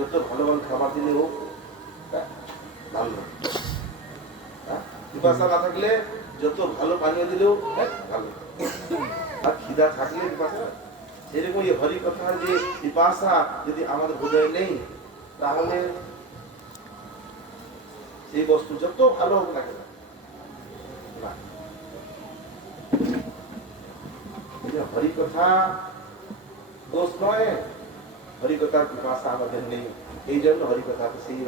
যত ভালো ভালো খাবার দিলেও ভালো না, পিপাসা না থাকলে যত ভালো পানীয় দিলেও ভালো, আর খিদা থাকলে পিপাসা। সেরকম এই হরি কথার যে পিপাসা যদি আমাদের হৃদয়ে নেই, তাহলে সেই বস্তু যত ভালো হোক না কেন না। হরি কথা দোষ নয়, হরি কথার পিপাসা আমাদের নেই, এই জন্য হরি কথা সেই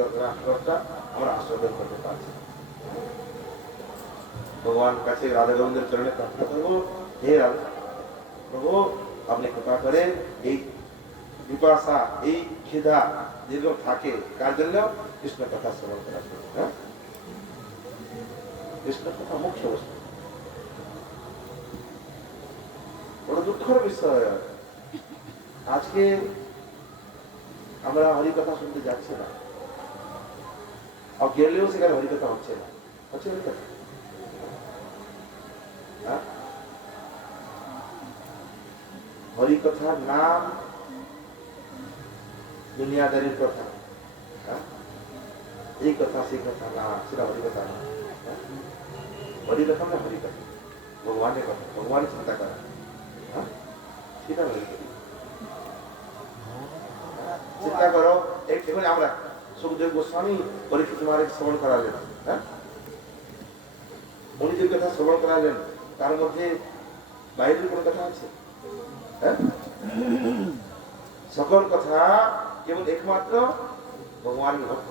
রসটা আমরা আস্বাদন করতে পারছি। ভগবান কাছে রাধা গোবিন্দের চরণে প্রার্থনা করবো, হে রাধা প্রভু আপনি কৃপা করে এই পিপাসা এই খিদা যেগুলো থাকে কার জন্য? কৃষ্ণ কথা শ্রবণ করার জন্য। কৃষ্ণ কথা মুখ্য বস্তু। বড় দুঃখের বিষয় আজকে আমরা হরিকথা শুনতে যাচ্ছি না, আর গেলেও সেখানে হরিকথা হচ্ছে না। হচ্ছে হরিকথা? হরিকথার নাম দুনিয়াদারির কথা, এই কথা সেই কথা না, সেটা হরিকথা না। হরিকথা না, হরিকথা ভগবানের কথা, ভগবানের চিন্তা করা, সেটা হরিকথা। চিন্তা করো, এখানে আমরা সুখদেব গোস্বামী পরীক্ষিত মহারাজ শ্রবণ করালেন, উনি যে কথা শ্রবণ করালেন তার মধ্যে বাইরের কোন কথা আছে? সকল কথা কেবল একমাত্র ভগবানের ভক্তি